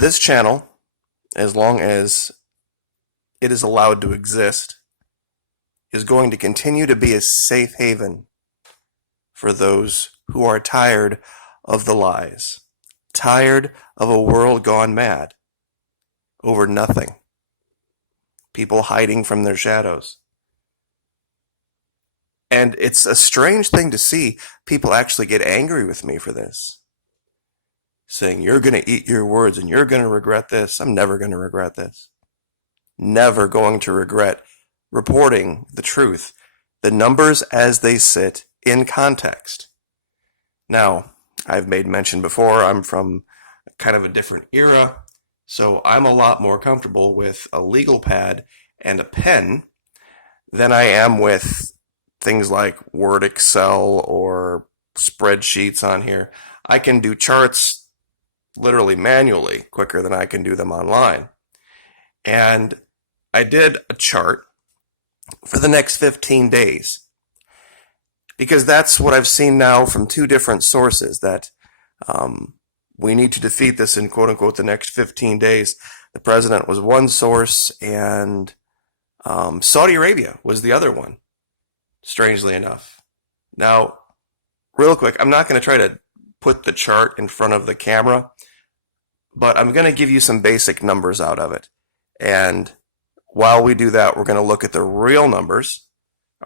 This channel, as long as it is allowed to exist, is going to continue to be a safe haven for those who are tired of the lies, tired of a world gone mad over nothing, people hiding from their shadows. And it's a strange thing to see people actually get angry with me for this, saying, you're going to eat your words and you're going to regret this. I'm never going to regret this. Never going to regret reporting the truth, the numbers as they sit in context. Now, I've made mention before, I'm from kind of a different era, so I'm a lot more comfortable with a legal pad and a pen than I am with things like Word, Excel, or spreadsheets on here. I can do charts literally manually quicker than I can do them online. And I did a chart for the next 15 days because that's what I've seen now from two different sources, that we need to defeat this in quote-unquote the next 15 days. The president was one source, and Saudi Arabia was the other one, strangely enough. Now, real quick, I'm not going to try to put the chart in front of the camera, but I'm going to give you some basic numbers out of it. And while we do that, we're going to look at the real numbers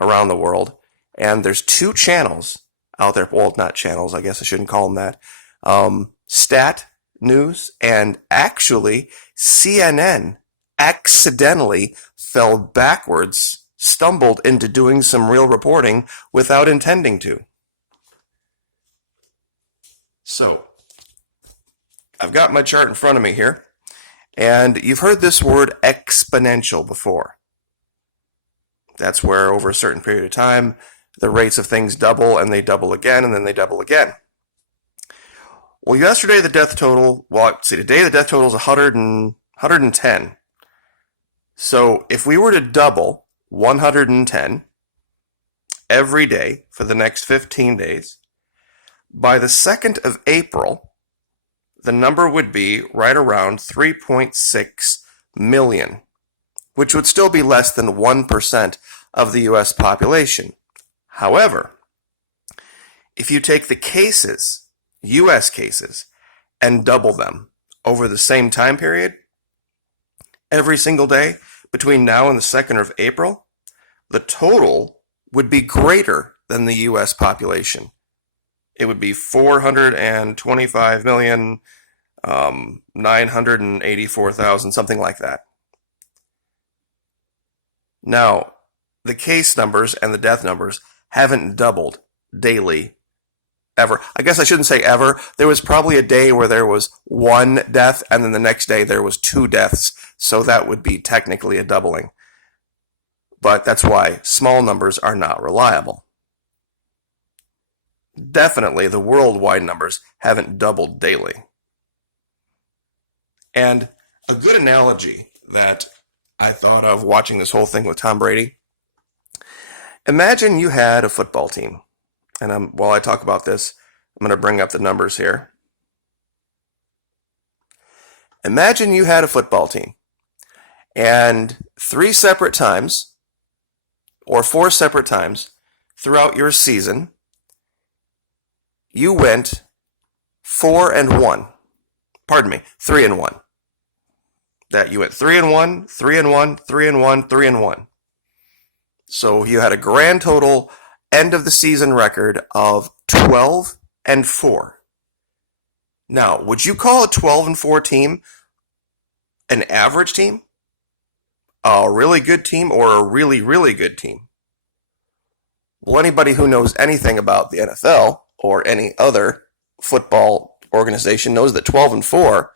around the world. And there's two channels out there. Well, not channels, I guess I shouldn't call them that. Stat News, and actually CNN accidentally fell backwards, stumbled into doing some real reporting without intending to. So, I've got my chart in front of me here, and you've heard this word exponential before. That's where over a certain period of time, the rates of things double, and they double again, and then they double again. Well, today the death total is 110. So if we were to double 110 every day for the next 15 days, by the 2nd of April, the number would be right around 3.6 million, which would still be less than 1% of the U.S. population. However, if you take the cases, U.S. cases, and double them over the same time period, every single day between now and the 2nd of April, the total would be greater than the U.S. population. It would be 425,984,000, something like that. Now, the case numbers and the death numbers haven't doubled daily ever. I guess I shouldn't say ever. There was probably a day where there was one death, and then the next day there was 2 deaths, so that would be technically a doubling. But that's why small numbers are not reliable. Definitely the worldwide numbers haven't doubled daily. And a good analogy that I thought of watching this whole thing with Tom Brady, imagine you had a football team. And while I talk about this, I'm going to bring up the numbers here. Imagine you had a football team, and 3 separate times, or 4 separate times throughout your season, you went 4-1. Pardon me, 3-1. That you went 3-1, 3-1, 3-1, 3-1. So you had a grand total end of the season record of 12-4. Now, would you call a 12-4 team an average team, a really good team, or a really, really good team? Well, anybody who knows anything about the NFL or any other football organization knows that 12-4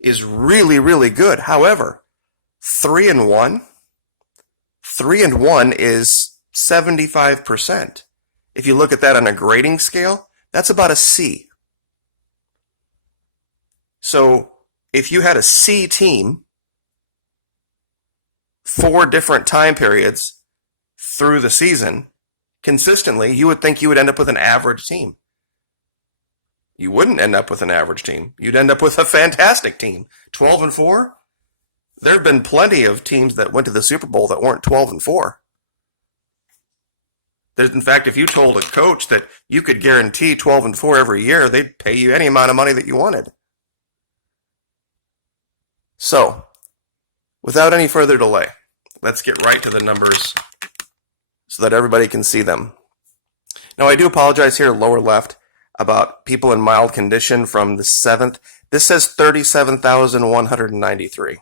is really, really good. However, 3-1 is 75%. If you look at that on a grading scale, that's about a C. So if you had a C team 4 different time periods through the season consistently, you would think you would end up with an average team. You wouldn't end up with an average team. You'd end up with a fantastic team. 12-4? There have been plenty of teams that went to the Super Bowl that weren't 12-4. In fact, if you told a coach that you could guarantee 12-4 every year, they'd pay you any amount of money that you wanted. So, without any further delay, let's get right to the numbers so that everybody can see them. Now, I do apologize here, lower left, about people in mild condition from the 7th. This says 37,193.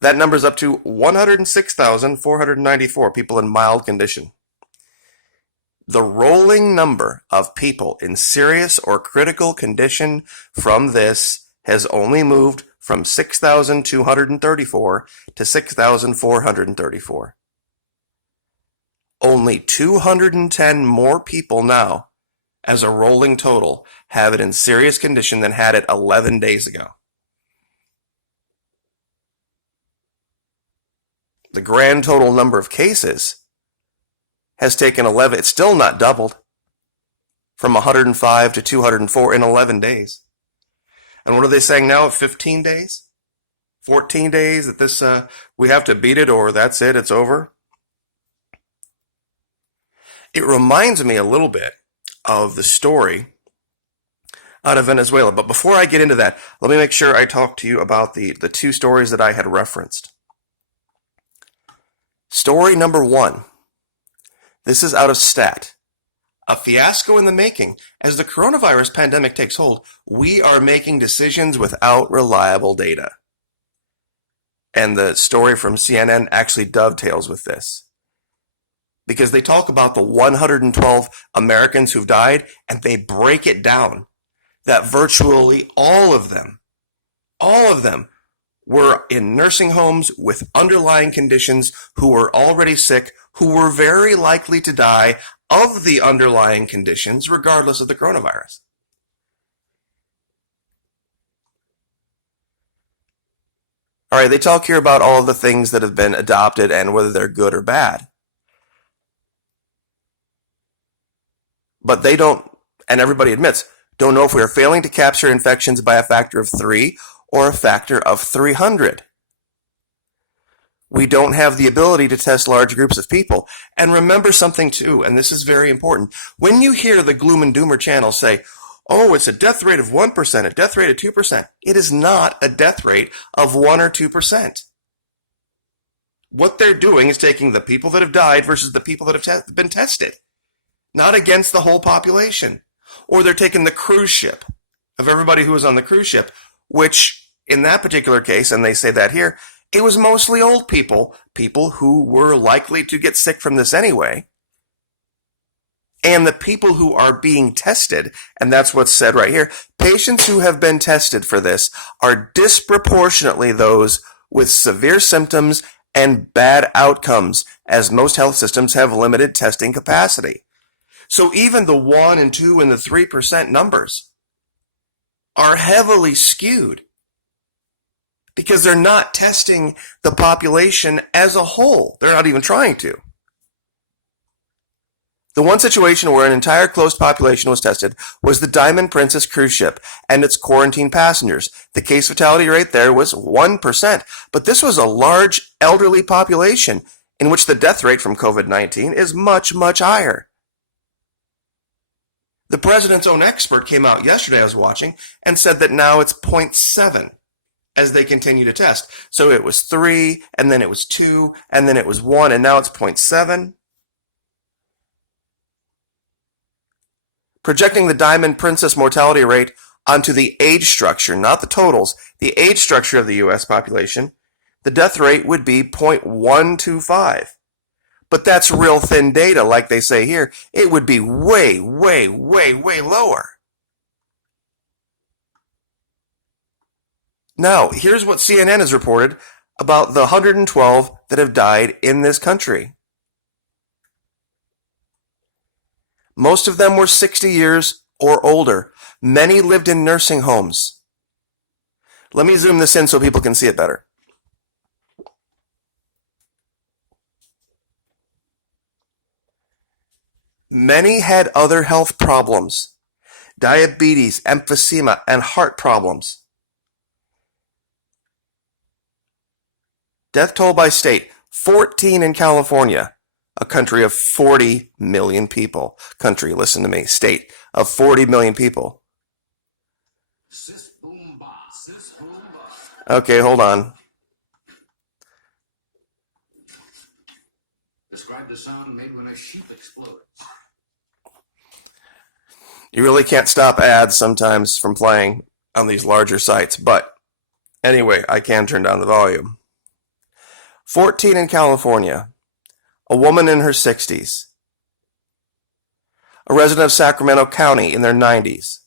That number's up to 106,494 people in mild condition. The rolling number of people in serious or critical condition from this has only moved from 6,234 to 6,434. Only 210 more people now, as a rolling total, have it in serious condition than had it 11 days ago. The grand total number of cases has taken 11, it's still not doubled, from 105 to 204 in 11 days. And what are they saying now of 15 days? 14 days that this, we have to beat it or that's it, it's over? It reminds me a little bit of the story out of Venezuela. But before I get into that, let me make sure I talk to you about the two stories that I had referenced. Story number 1. This is out of Stat. A fiasco in the making. As the coronavirus pandemic takes hold, we are making decisions without reliable data. And the story from CNN actually dovetails with this. Because they talk about the 112 Americans who've died, and they break it down that virtually all of them were in nursing homes with underlying conditions, who were already sick, who were very likely to die of the underlying conditions, regardless of the coronavirus. All right, they talk here about all of the things that have been adopted and whether they're good or bad. But they don't, and everybody admits, don't know if we are failing to capture infections by a factor of 3 or a factor of 300. We don't have the ability to test large groups of people. And remember something too, and this is very important. When you hear the gloom and doomer channel say, oh, it's a death rate of 1%, a death rate of 2%, it is not a death rate of 1 or 2%. What they're doing is taking the people that have died versus the people that have been tested, not against the whole population. Or they're taking the cruise ship of everybody who was on the cruise ship, which in that particular case, and they say that here, it was mostly old people, people who were likely to get sick from this anyway. And the people who are being tested, and that's what's said right here, patients who have been tested for this are disproportionately those with severe symptoms and bad outcomes, as most health systems have limited testing capacity. So even the 1 and 2 and the 3% numbers are heavily skewed because they're not testing the population as a whole. They're not even trying to. The one situation where an entire closed population was tested was the Diamond Princess cruise ship and its quarantined passengers. The case fatality rate there was 1%, but this was a large elderly population in which the death rate from COVID-19 is much, much higher. The president's own expert came out yesterday, I was watching, and said that now it's 0.7 as they continue to test. So it was 3, and then it was 2, and then it was 1, and now it's 0.7. Projecting the Diamond Princess mortality rate onto the age structure, not the totals, the age structure of the U.S. population, the death rate would be 0.125. But that's real thin data, like they say here. It would be way, way, way, way lower. Now, here's what CNN has reported about the 112 that have died in this country. Most of them were 60 years or older. Many lived in nursing homes. Let me zoom this in so people can see it better. Many had other health problems, diabetes, emphysema, and heart problems. Death toll by state, 14 in California, a country of 40 million people. Country, listen to me, state of 40 million people. Okay, hold on. Describe the sound made when a sheep explodes. You really can't stop ads sometimes from playing on these larger sites, but anyway, I can turn down the volume. 14 in California, a woman in her 60s, a resident of Sacramento County in their 90s,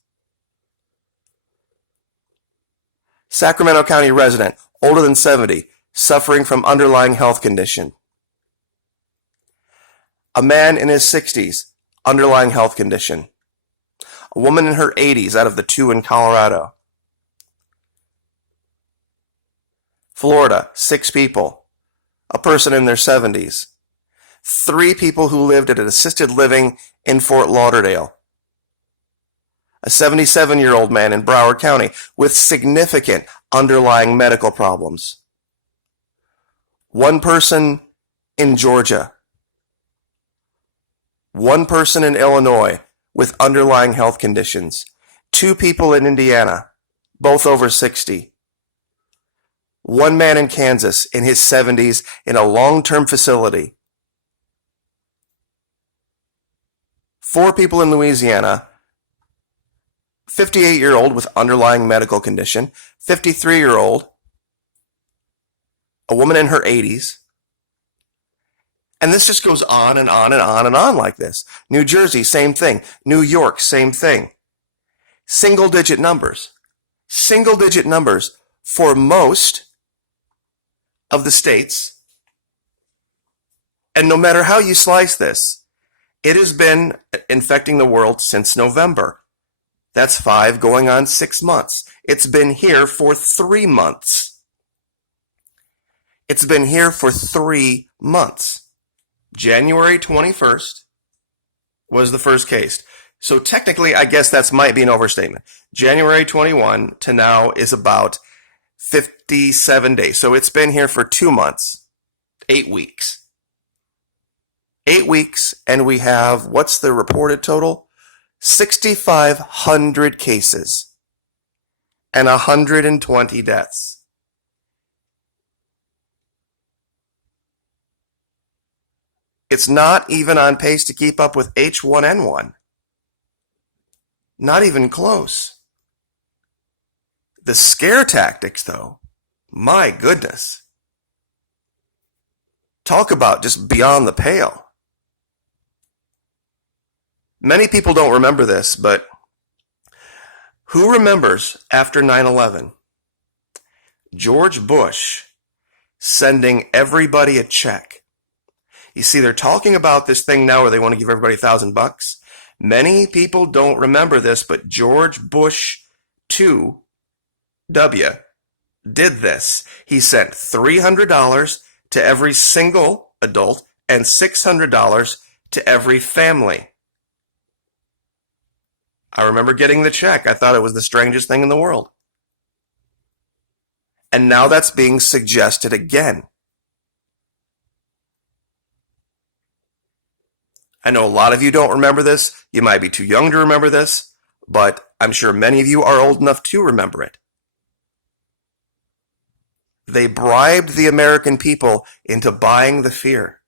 Sacramento County resident, older than 70, suffering from underlying health condition. A man in his 60s, underlying health condition. A woman in her 80s out of the 2 in Colorado. Florida, 6 people. A person in their 70s. 3 people who lived at an assisted living in Fort Lauderdale. A 77-year-old man in Broward County with significant underlying medical problems. 1 person in Georgia. 1 person in Illinois with underlying health conditions. 2 people in Indiana, both over 60. 1 man in Kansas in his 70s in a long-term facility. 4 people in Louisiana, 58-year-old with underlying medical condition, 53-year-old, a woman in her 80s, and this just goes on and on and on and on like this. New Jersey, same thing. New York, same thing. Single-digit numbers. Single-digit numbers for most of the states. And no matter how you slice this, it has been infecting the world since November. That's 5 going on 6 months. It's been here for 3 months. It's been here for 3 months. January 21st was the first case. So technically, I guess that might be an overstatement. January 21 to now is about 57 days. So it's been here for 2 months, 8 weeks. 8 weeks, and we have, what's the reported total? 6,500 cases and 120 deaths. It's not even on pace to keep up with H1N1. Not even close. The scare tactics, though, my goodness. Talk about just beyond the pale. Many people don't remember this, but who remembers after 9/11? George Bush sending everybody a check. You see, they're talking about this thing now where they want to give everybody $1,000. Many people don't remember this, but George Bush II W did this. He sent $300 to every single adult and $600 to every family. I remember getting the check. I thought it was the strangest thing in the world. And now that's being suggested again. I know a lot of you don't remember this. You might be too young to remember this, but I'm sure many of you are old enough to remember it. They bribed the American people into buying the fear,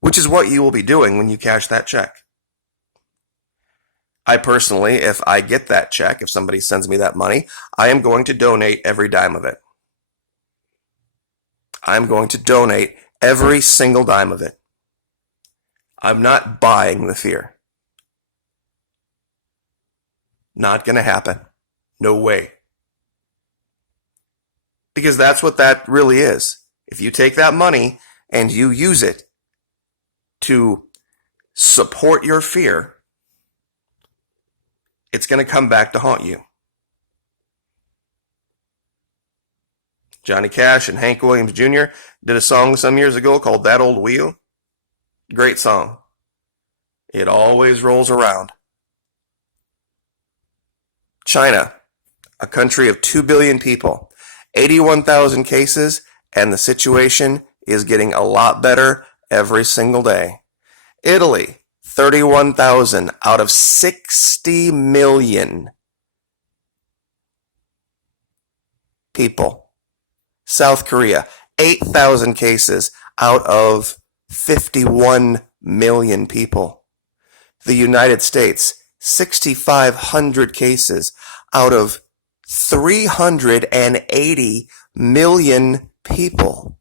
which is what you will be doing when you cash that check. I personally, if I get that check, if somebody sends me that money, I am going to donate every dime of it. I'm going to donate every single dime of it. I'm not buying the fear. Not going to happen. No way. Because that's what that really is. If you take that money and you use it to support your fear, it's going to come back to haunt you. Johnny Cash and Hank Williams Jr. did a song some years ago called That Old Wheel. Great song. It always rolls around. China, a country of 2 billion people, 81,000 cases, and the situation is getting a lot better every single day. Italy, 31,000 out of 60 million people. South Korea, 8,000 cases out of 51 million people. The United States, 6,500 cases out of 380 million people.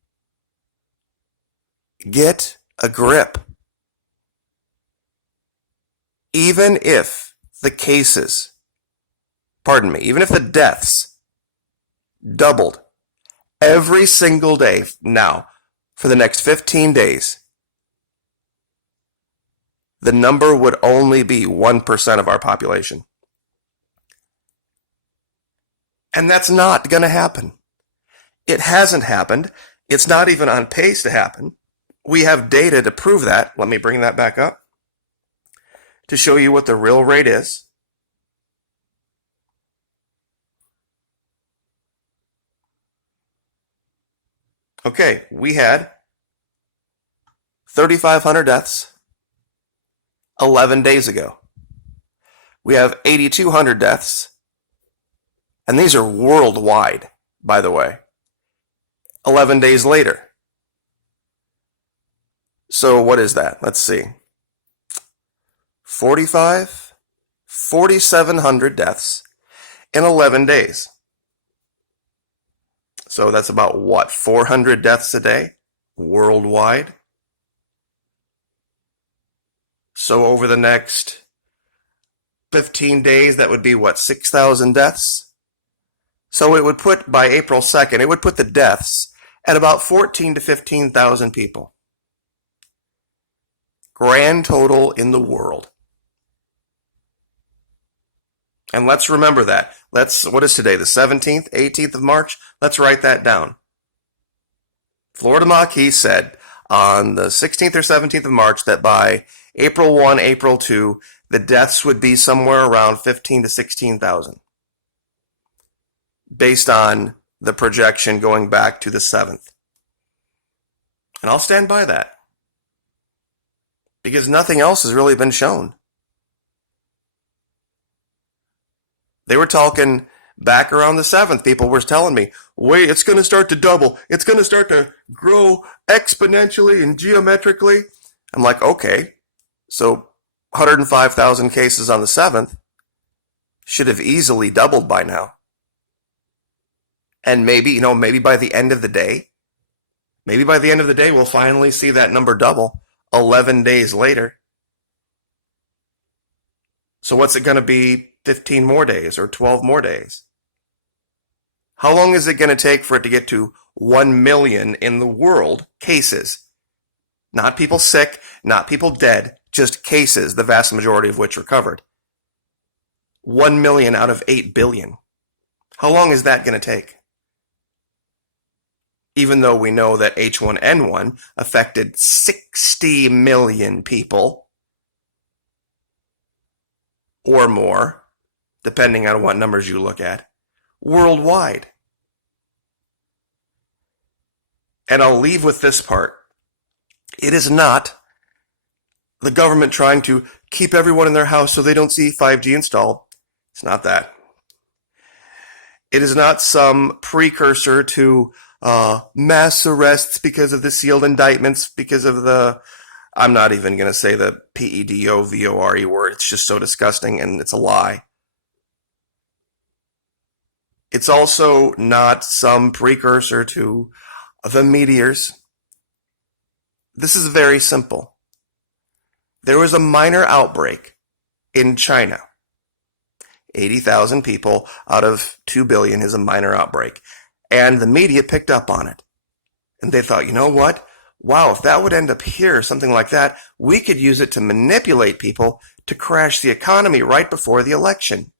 Get a grip. Even if the cases, even if the deaths doubled every single day now for the next 15 days, the number would only be 1% of our population. And that's not going to happen. It hasn't happened. It's not even on pace to happen. We have data to prove that. Let me bring that back up to show you what the real rate is. Okay, we had 3,500 deaths 11 days ago. We have 8,200 deaths, and these are worldwide, by the way, 11 days later. So what is that? Let's see. 4,700 deaths in 11 days. So that's about what, 400 deaths a day worldwide? So over the next 15 days, that would be what, 6,000 deaths? So it would put, by April 2nd, it would put the deaths at about 14 to 15,000 people. Grand total in the world. And let's remember that. What is today, the 17th, 18th of March? Let's write that down. Florida Maquis said on the 16th or 17th of March that by April 1, April 2, the deaths would be somewhere around 15 to 16,000. Based on the projection going back to the 7th. And I'll stand by that. Because nothing else has really been shown. They were talking back around the 7th. People were telling me, wait, it's going to start to double. It's going to start to grow exponentially and geometrically. I'm like, okay, so 105,000 cases on the 7th should have easily doubled by now. And maybe by the end of the day, we'll finally see that number double 11 days later. So what's it going to be 15 more days or 12 more days? How long is it going to take for it to get to 1 million in the world cases? Not people sick, not people dead, just cases, the vast majority of which are covered. 1 million out of 8 billion. How long is that going to take? Even though we know that H1N1 affected 60 million people or more, depending on what numbers you look at, worldwide. And I'll leave with this part. It is not the government trying to keep everyone in their house so they don't see 5G installed. It's not that. It is not some precursor to mass arrests because of the sealed indictments, because of the, I'm not even going to say the PEDOVORE word. It's just so disgusting and it's a lie. It's also not some precursor to the meteors. This is very simple. There was a minor outbreak in China. 80,000 people out of 2 billion is a minor outbreak. And the media picked up on it. And they thought, you know what? Wow, if that would end up here, something like that, we could use it to manipulate people to crash the economy right before the election.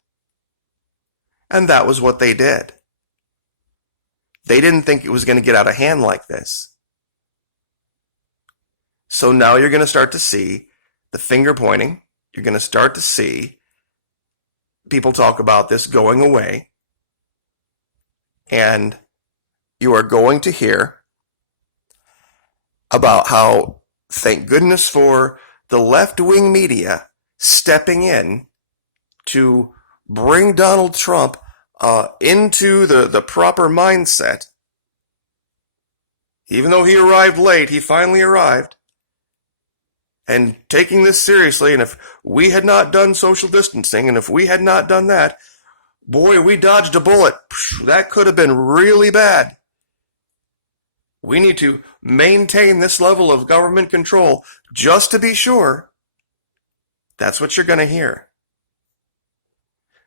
And that was what they did. They didn't think it was going to get out of hand like this. So now you're going to start to see the finger pointing. You're going to start to see people talk about this going away. And you are going to hear about how, thank goodness for the left-wing media stepping in to bring Donald Trump into the proper mindset. Even though he arrived late, he finally arrived. And taking this seriously, and if we had not done social distancing, and if we had not done that, boy, we dodged a bullet. That could have been really bad. We need to maintain this level of government control just to be sure. That's what you're going to hear.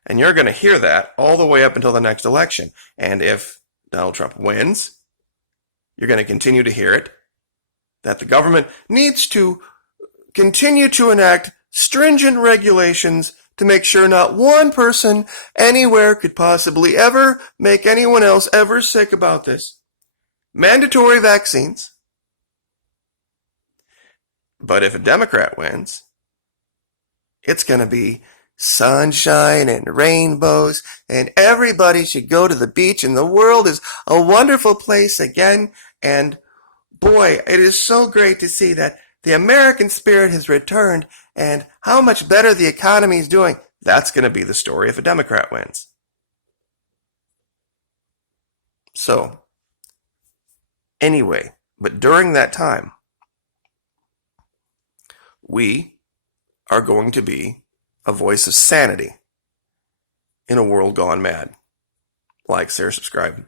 And you're going to hear that all the way up until the next election. And if Donald Trump wins, you're going to continue to hear it, that the government needs to continue to enact stringent regulations to make sure not one person anywhere could possibly ever make anyone else ever sick about this. Mandatory vaccines. But if a Democrat wins, it's going to be sunshine and rainbows, and everybody should go to the beach, and the world is a wonderful place again. And boy, it is so great to see that the American spirit has returned, and how much better the economy is doing. That's going to be the story if a Democrat wins. So, anyway, but during that time, we are going to be a voice of sanity in a world gone mad. Like, share, subscribe.